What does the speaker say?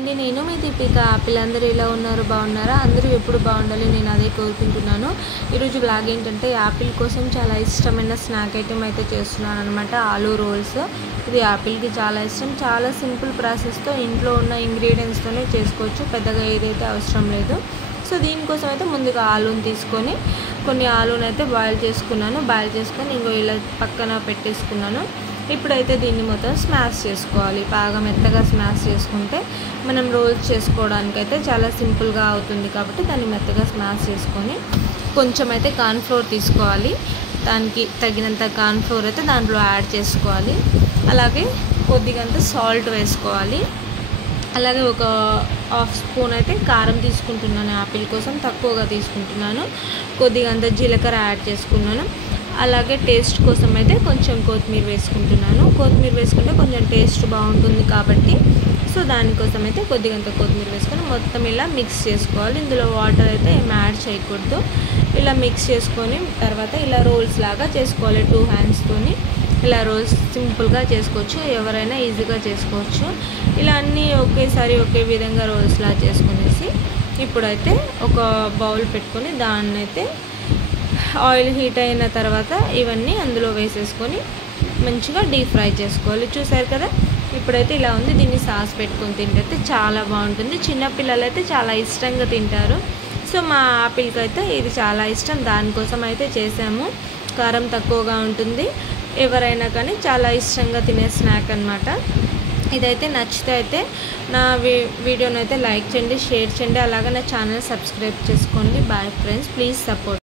అండి, నేను మీ దీపిక. పిల్లలందరూ ఎలా ఉన్నారు? బాగున్నారా? అందరూ ఎప్పుడు బాగుండాలి, నేను అదే కోరుకుంటున్నాను. ఈరోజు బ్లాగ్ ఏంటంటే యాపిల్ కోసం చాలా ఇష్టమైన స్నాక్ ఐటెం అయితే చేస్తున్నాను అనమాట. ఆలూ రోల్స్. ఇది యాపిల్కి చాలా ఇష్టం. చాలా సింపుల్ ప్రాసెస్తో ఇంట్లో ఉన్న ఇంగ్రీడియంట్స్తోనే చేసుకోవచ్చు, పెద్దగా ఏదైతే అవసరం లేదు. సో దీనికోసం అయితే ముందుగా ఆలూని తీసుకొని కొన్ని ఆలూని అయితే బాయిల్ చేసుకొని ఇంకో ఇలా పక్కన పెట్టేసుకున్నాను. ఇప్పుడైతే దీన్ని మొత్తం స్మాష్ చేసుకోవాలి. బాగా మెత్తగా స్మాష్ చేసుకుంటే మనం రోల్స్ చేసుకోవడానికైతే చాలా సింపుల్గా అవుతుంది. కాబట్టి దాన్ని మెత్తగా స్మాష్ చేసుకొని కొంచెం అయితే కార్న్ఫ్లోర్ తీసుకోవాలి. దానికి తగినంత కార్న్ఫ్లోర్ అయితే దాంట్లో యాడ్ చేసుకోవాలి. అలాగే కొద్దిగంత సాల్ట్ వేసుకోవాలి. అలాగే ఒక హాఫ్ స్పూన్ అయితే కారం తీసుకుంటున్నాను. యాపిల్ కోసం తక్కువగా తీసుకుంటున్నాను. కొద్దిగంత జీలకర్ర యాడ్ చేసుకున్నాను. అలాగే టేస్ట్ కోసం అయితే కొంచెం కొత్తిమీర వేసుకుంటున్నాను. కొత్తిమీర వేసుకుంటే కొంచెం టేస్ట్ బాగుంటుంది కాబట్టి సో దానికోసం అయితే కొద్దిగంత కొత్తిమీర వేసుకొని మొత్తం ఇలా మిక్స్ చేసుకోవాలి. ఇందులో వాటర్ అయితే ఏం యాడ్ చేయకూడదు. ఇలా మిక్స్ చేసుకొని తర్వాత ఇలా రోల్స్ లాగా చేసుకోవాలి. 2 హ్యాండ్స్తోని ఇలా రోల్స్ సింపుల్గా చేసుకోవచ్చు. ఎవరైనా ఈజీగా చేసుకోవచ్చు. ఇలా అన్నీ ఒకేసారి ఒకే విధంగా రోల్స్లా చేసుకునేసి ఇప్పుడైతే ఒక బౌల్ పెట్టుకొని దాన్ని అయితే ఆయిల్ హీట్ అయిన తర్వాత ఇవన్నీ అందులో వేసేసుకొని మంచిగా డీప్ ఫ్రై చేసుకోవాలి. చూసారు కదా, ఇప్పుడైతే ఇలా ఉంది. దీన్ని సాస్ పెట్టుకొని తింటే చాలా బాగుంటుంది. చిన్నపిల్లలు అయితే చాలా ఇష్టంగా తింటారు. సో మా ఆపిల్కి అయితే ఇది చాలా ఇష్టం. దానికోసం అయితే చేసాము. కారం తక్కువగా ఉంటుంది. ఎవరైనా కానీ చాలా ఇష్టంగా తినే స్నాక్ అనమాట. ఇదైతే నచ్చితే అయితే నా వీడియోని అయితే లైక్ చేయండి, షేర్ చేయండి. అలాగే నా ఛానల్ సబ్స్క్రైబ్ చేసుకోండి. Bye friends, please support.